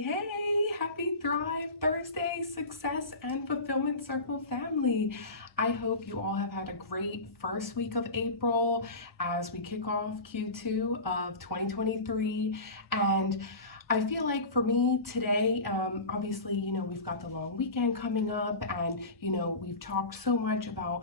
Hey, happy Thrive Thursday, Success and Fulfillment Circle family. I hope you all have had a great first week of April as we kick off Q2 of 2023. And I feel like for me today, obviously, we've got the long weekend coming up, and, we've talked so much about,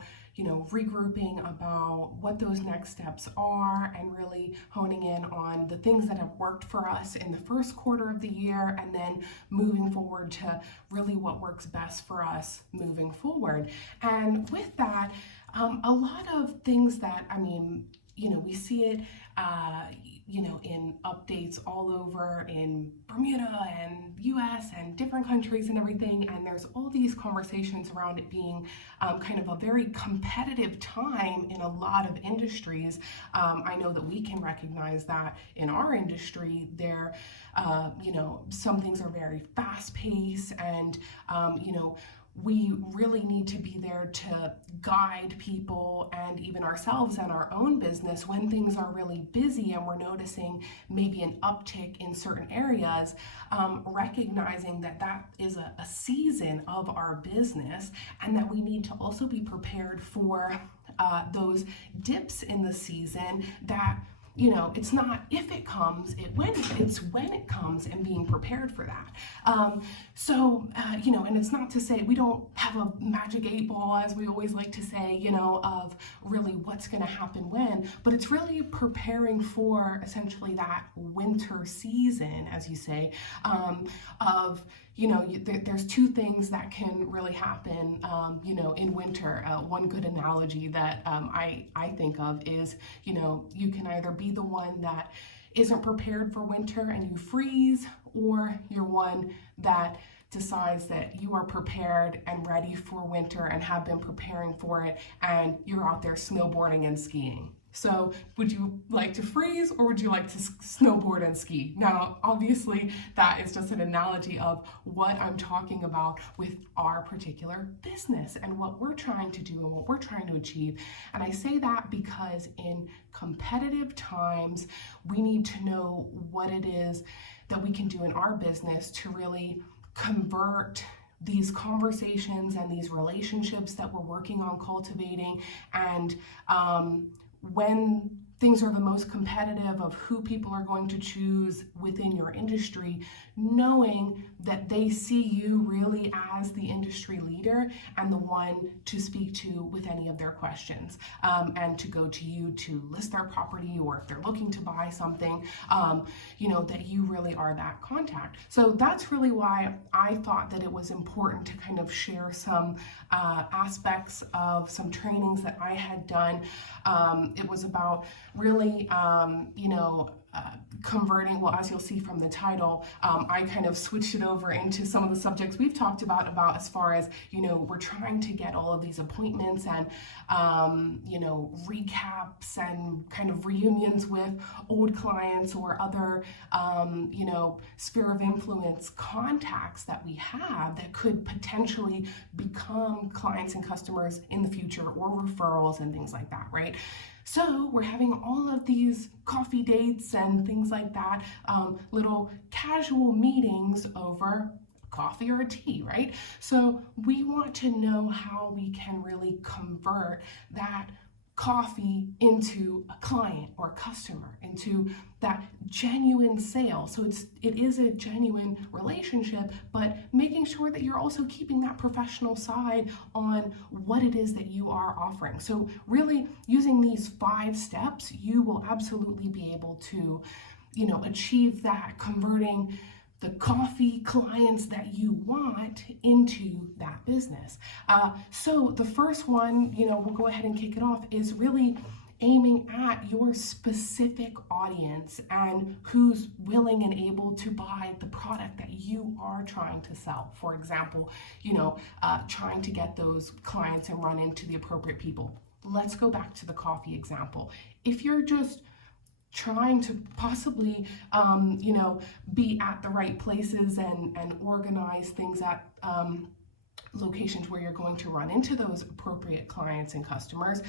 regrouping, about what those next steps are, and really honing in on the things that have worked for us in the first quarter of the year, and then moving forward to really what works best for us moving forward. And with that, a lot of things that, we see it, in updates all over in Bermuda and US and different countries and everything. And there's all these conversations around it being kind of a very competitive time in a lot of industries. I know that we can recognize that in our industry there, some things are very fast paced and, we really need to be there to guide people and even ourselves and our own business when things are really busy and we're noticing maybe an uptick in certain areas, recognizing that that is a season of our business and that we need to also be prepared for those dips in the season that it's not if it comes, it's when it comes and being prepared for that. And it's not to say we don't have a magic 8 ball, as we always like to say, of really what's going to happen when, but it's really preparing for essentially that winter season, as you say, of there's two things that can really happen, in winter. One good analogy that I think of is, you can either be the one that isn't prepared for winter and you freeze, or you're one that decides that you are prepared and ready for winter and have been preparing for it, and you're out there snowboarding and skiing. So would you like to freeze or would you like to snowboard and ski? Now, obviously, that is just an analogy of what I'm talking about with our particular business and what we're trying to do and what we're trying to achieve. And I say that because in competitive times, we need to know what it is that we can do in our business to really convert these conversations and these relationships that we're working on cultivating, and when things are the most competitive of who people are going to choose within your industry, knowing that they see you really as the industry leader and the one to speak to with any of their questions, and to go to you to list their property, or if they're looking to buy something, that you really are that contact. So that's really why I thought that it was important to kind of share some aspects of some trainings that I had done. It was about really, converting, well, as you'll see from the title, I kind of switched it over into some of the subjects we've talked about as far as, we're trying to get all of these appointments and, recaps and kind of reunions with old clients or other, sphere of influence contacts that we have that could potentially become clients and customers in the future, or referrals and things like that, right? So we're having all of these coffee dates and things like that, little casual meetings over coffee or a tea, right? So we want to know how we can really convert that coffee into a client or a customer, into that genuine sale. So it is a genuine relationship, but making sure that you're also keeping that professional side on what it is that you are offering. So really using these 5 steps, you will absolutely be able to, achieve that, converting the coffee clients that you want into that business. So the first one, we'll go ahead and kick it off, is really aiming at your specific audience and who's willing and able to buy the product that you are trying to sell. For example, trying to get those clients and run into the appropriate people. Let's go back to the coffee example. If you're just trying to possibly, be at the right places and organize things at locations where you're going to run into those appropriate clients and customers,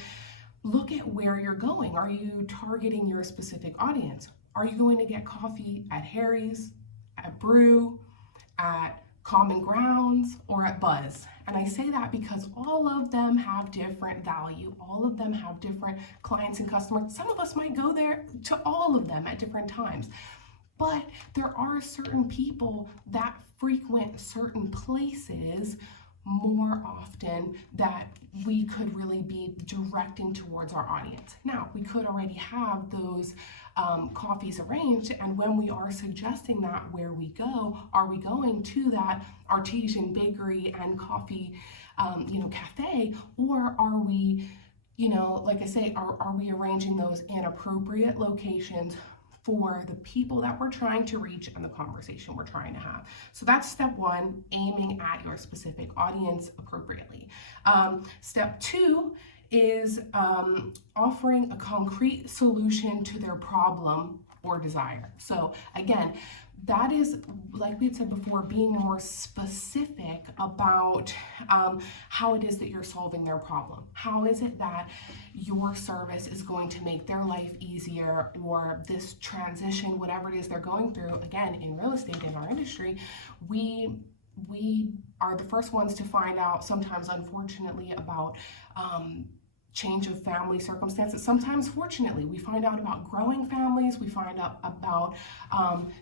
look at where you're going. Are you targeting your specific audience? Are you going to get coffee at Harry's, at Brew, at Common Grounds, or at Buzz. And I say that because all of them have different value. All of them have different clients and customers. Some of us might go there to all of them at different times. But there are certain people that frequent certain places more often that we could really be directing towards our audience. Now, we could already have those coffees arranged, and when we are suggesting that where we go, are we going to that artesian bakery and coffee cafe, or are we, like I say, are we arranging those in appropriate locations for the people that we're trying to reach and the conversation we're trying to have? So that's step one, aiming at your specific audience appropriately. Step two is offering a concrete solution to their problem or desire. So again, that is, like we had said before, being more specific about how it is that you're solving their problem. How is it that your service is going to make their life easier, or this transition, whatever it is they're going through. Again, in real estate, in our industry, we are the first ones to find out, sometimes unfortunately, about change of family circumstances. Sometimes, fortunately, we find out about growing families. We find out about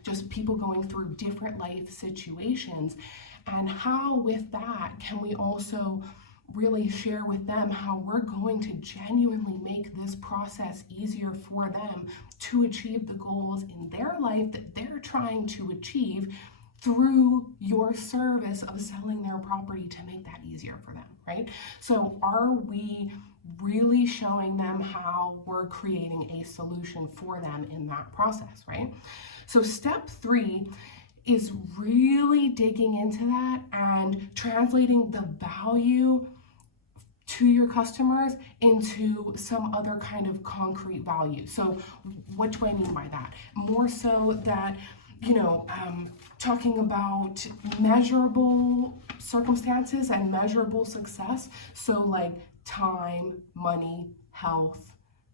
just people going through different life situations. And how, with that, can we also really share with them how we're going to genuinely make this process easier for them to achieve the goals in their life that they're trying to achieve through your service of selling their property to make that easier for them, right? So are we really showing them how we're creating a solution for them in that process, right? So step three is really digging into that and translating the value to your customers into some other kind of concrete value. So what do I mean by that? More so that, talking about measurable circumstances and measurable success. So like time, money, health,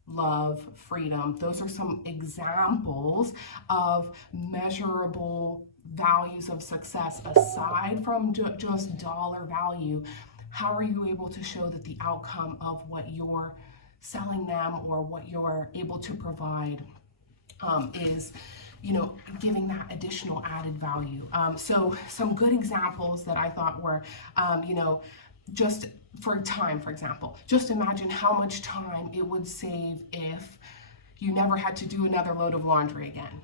love, freedom. Those are some examples of measurable values of success aside from just dollar value. How are you able to show that the outcome of what you're selling them or what you're able to provide is, giving that additional added value? So some good examples that I thought were, just for time, for example, just imagine how much time it would save if you never had to do another load of laundry again.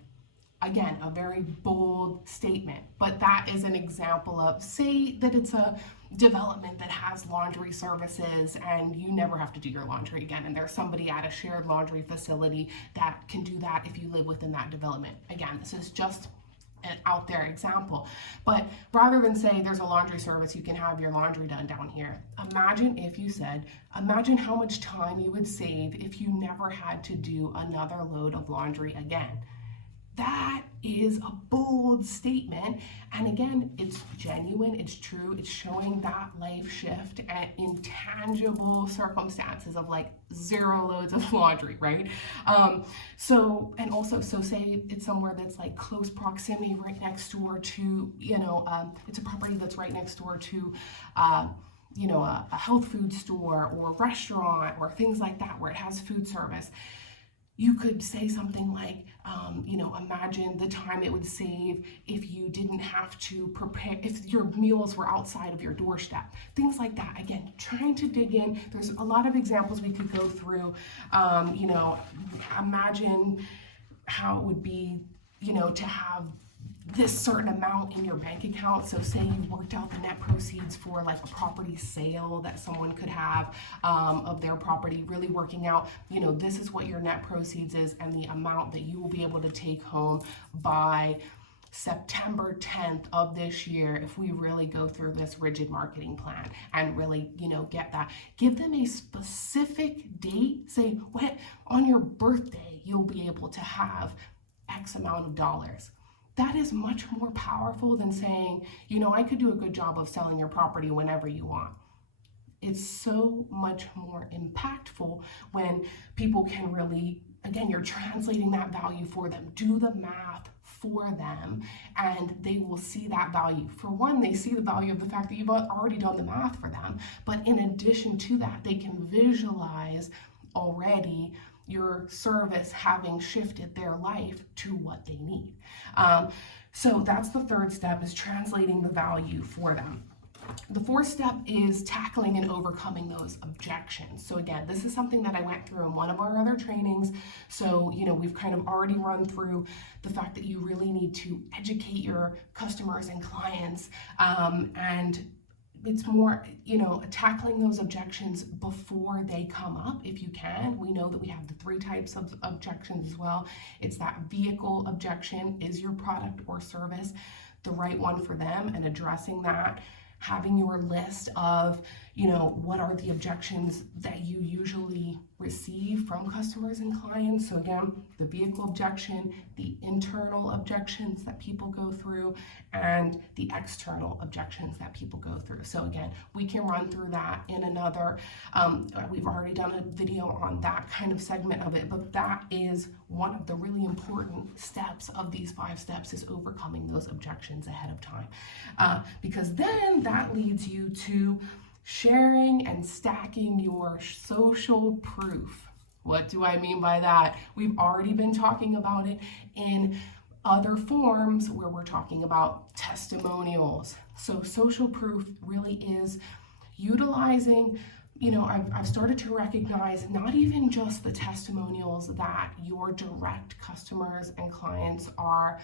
Again, a very bold statement, but that is an example of, say that it's a development that has laundry services and you never have to do your laundry again, and there's somebody at a shared laundry facility that can do that if you live within that development. Again, this is just an out there example, but rather than saying there's a laundry service, you can have your laundry done down here. Imagine how much time you would save if you never had to do another load of laundry again. That is a bold statement, and again, it's genuine, it's true, it's showing that life shift and intangible circumstances of like 0 loads of laundry, right? So say it's somewhere that's like close proximity, right next door to, it's a property that's right next door to, a health food store or a restaurant or things like that where it has food service. You could say something like, imagine the time it would save if you didn't have to prepare, if your meals were outside of your doorstep. Things like that. Again, trying to dig in. There's a lot of examples we could go through. Imagine how it would be, to have this certain amount in your bank account. So say you worked out the net proceeds for like a property sale that someone could have of their property, really working out, this is what your net proceeds is and the amount that you will be able to take home by September 10th of this year if we really go through this rigid marketing plan and really, get that. Give them a specific date. Say, on your birthday, you'll be able to have X amount of dollars. That is much more powerful than saying, I could do a good job of selling your property whenever you want. It's so much more impactful when people can really again, you're translating that value for them. Do the math for them, and they will see that value. For one, they see the value of the fact that you've already done the math for them, but in addition to that, they can visualize already your service having shifted their life to what they need. So that's the third step, is translating the value for them. The fourth step is tackling and overcoming those objections. So again, this is something that I went through in one of our other trainings. So, we've kind of already run through the fact that you really need to educate your customers and clients, and it's more, tackling those objections before they come up if you can. We know that we have the 3 types of objections as well. It's that vehicle objection. Is your product or service the right one for them? And addressing that, having your list of, what are the objections that you usually receive from customers and clients. So again, the vehicle objection, the internal objections that people go through, and the external objections that people go through. So again, we can run through that in another, we've already done a video on that kind of segment of it, but that is one of the really important steps of these 5 steps, is overcoming those objections ahead of time. Because then that leads you to sharing and stacking your social proof. What do I mean by that? We've already been talking about it in other forms where we're talking about testimonials. So social proof really is utilizing, I've started to recognize not even just the testimonials that your direct customers and clients are,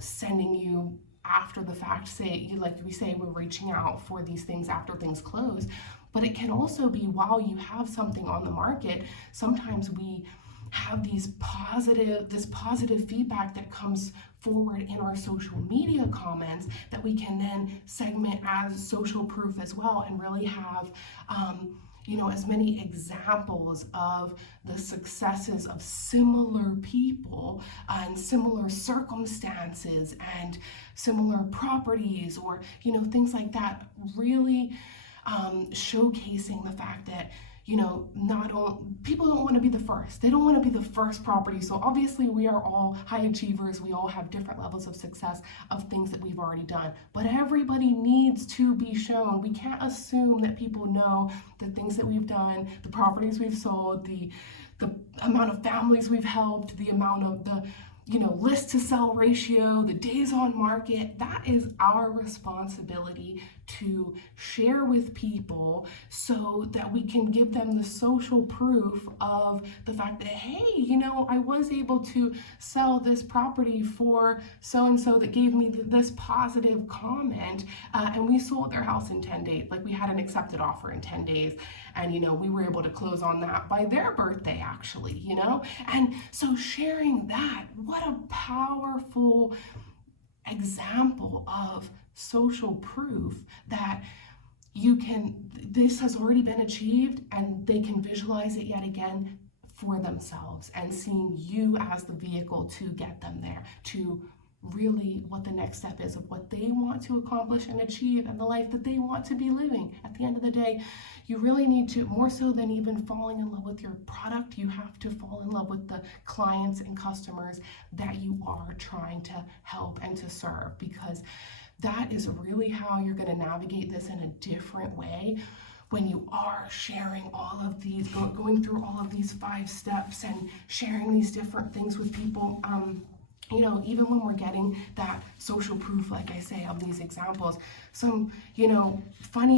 sending you after the fact, we're reaching out for these things after things close, but it can also be while you have something on the market. Sometimes we have this positive feedback that comes forward in our social media comments that we can then segment as social proof as well, and really have as many examples of the successes of similar people and similar circumstances and similar properties, or things like that, really showcasing the fact that people don't want to be the first. They don't want to be the first property. So obviously we are all high achievers. We all have different levels of success of things that we've already done. But everybody needs to be shown. We can't assume that people know the things that we've done, the properties we've sold, the amount of families we've helped, the amount of the list to sell ratio, the days on market. That is our responsibility to share with people so that we can give them the social proof of the fact that, hey, I was able to sell this property for so-and-so that gave me this positive comment, and we sold their house in 10 days. Like, we had an accepted offer in 10 days, and we were able to close on that by their birthday, actually, and so sharing that, what a powerful example of social proof that this has already been achieved, and they can visualize it yet again for themselves, and seeing you as the vehicle to get them there, to really what the next step is of what they want to accomplish and achieve, and the life that they want to be living. At the end of the day, you really need to, more so than even falling in love with your product, you have to fall in love with the clients and customers that you are trying to help and to serve, because that is really how you're going to navigate this in a different way when you are sharing all of these, going through all of these 5 steps and sharing these different things with people. Even when we're getting that social proof, like I say, of these examples, some, fun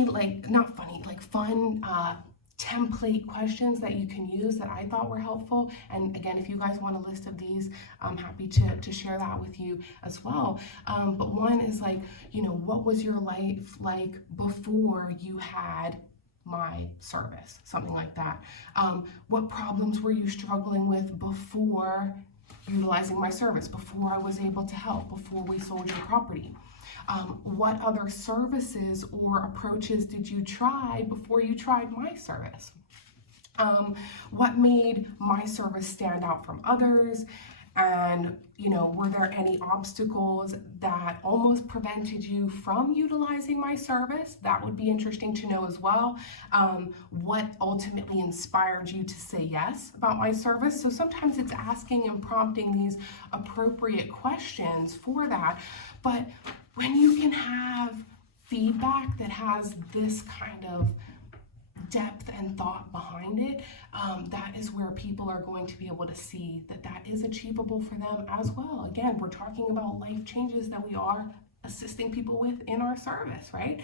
template questions that you can use that I thought were helpful. And again, if you guys want a list of these, I'm happy to share that with you as well. But one is what was your life like before you had my service? Something like that. What problems were you struggling with before utilizing my service, before I was able to help, before we sold your property? What other services or approaches did you try before you tried my service? What made my service stand out from others? And, were there any obstacles that almost prevented you from utilizing my service? That would be interesting to know as well. What ultimately inspired you to say yes about my service? So sometimes it's asking and prompting these appropriate questions for that. But when you can have feedback that has this kind of depth and thought behind it, that is where people are going to be able to see that that is achievable for them as well. Again, we're talking about life changes that we are assisting people with in our service, right?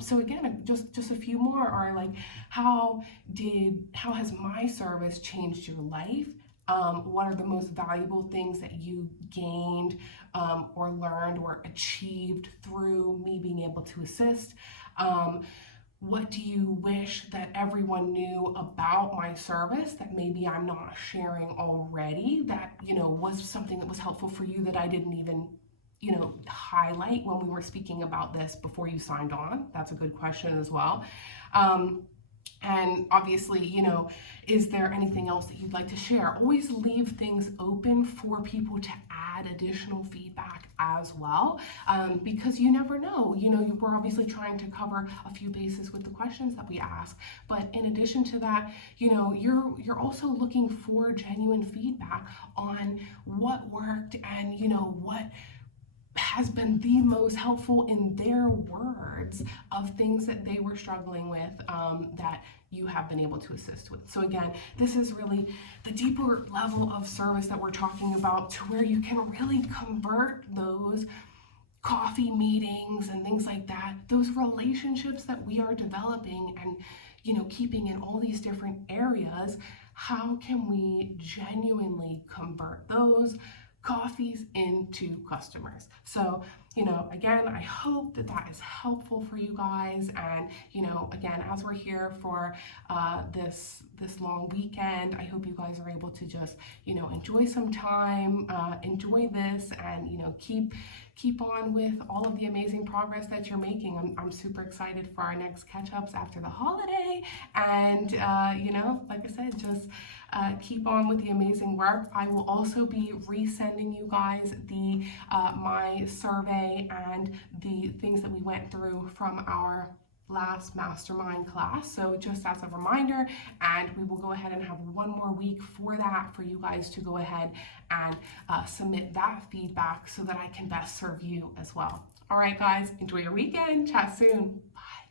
So again, just a few more are like, how has my service changed your life? What are the most valuable things that you gained or learned or achieved through me being able to assist? What do you wish that everyone knew about my service that maybe I'm not sharing already, that, was something that was helpful for you that I didn't even, highlight when we were speaking about this before you signed on? That's a good question as well. And obviously, is there anything else that you'd like to share? Always leave things open for people to add additional feedback as well, because you never know. We're obviously trying to cover a few bases with the questions that we ask, but in addition to that, you're also looking for genuine feedback on what worked and what has been the most helpful in their words of things that they were struggling with, that you have been able to assist with. So again, this is really the deeper level of service that we're talking about, to where you can really convert those coffee meetings and things like that, those relationships that we are developing and keeping in all these different areas. How can we genuinely convert those coffees into customers? So, again, I hope that that is helpful for you guys. And, again, as we're here for this long weekend, I hope you guys are able to just, enjoy some time, enjoy this, and, keep on with all of the amazing progress that you're making. I'm super excited for our next catch-ups after the holiday. And, like I said, just keep on with the amazing work. I will also be resending you guys the my survey and the things that we went through from our last mastermind class. So just as a reminder, and we will go ahead and have one more week for that, for you guys to go ahead and submit that feedback so that I can best serve you as well. All right, guys, enjoy your weekend. Chat soon. Bye.